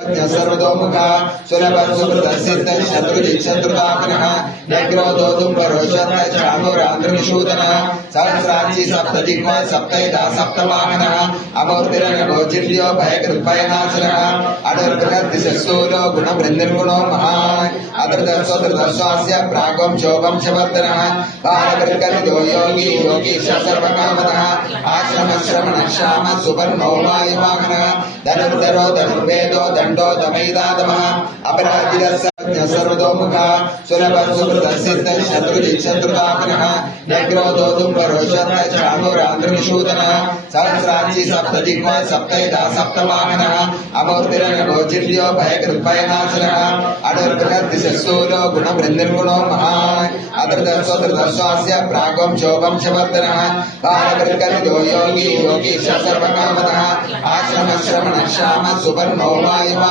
सर्वतोमुखा सुरभर्सुभृतसिद्ध शत्रुजिच्छत्रुतापनः नग्रोदोतुं परोषन्त चाणुरान्द्रनिषूदनः सहस्रांशी सप्तजिह्वा सप्तैधा सप्तवाहनः अमूर्तिरनभोजिर्यो भयकृद्भयनाशनः अडुर्बृहद्दिशस्तूलो गुणवृन्दिर्गुणो महान् अदृतस्वदृतस्वास्य प्रागों शोभं शवर्धनः बालकृत्कलितो योगी योगीश सर्वकामदः आश्रमश्रमणश्याम सुपर्णो वायुवाहनः धनुर्धरो धनुर्वेदो दण्डो दमैदातमः अपराजितः सर्वतोमुखा सुरभर्सुभृतसिद्ध शत्रुजिच्छत्रुतापनः नग्रोदोतुं परोषन्त चाणुरान्द्रनिषूदनः सहस्रांशी सप्तजिह्वा सप्तैधा सप्तवाहनः अमूर्तिरनभोजिर्यो भयकृद्भयनाशनः अडुर्बृहद्दिशस्तूलो गुणवृन्दिर्गुणो महान् अदृतस्वदृतस्वास्य प्रागों शोभं शवर्धनः बालकृत्कलितो योगी योगीश सर्वकामदः आश्रमश्रमणश्याम सुपर्णो वायुवा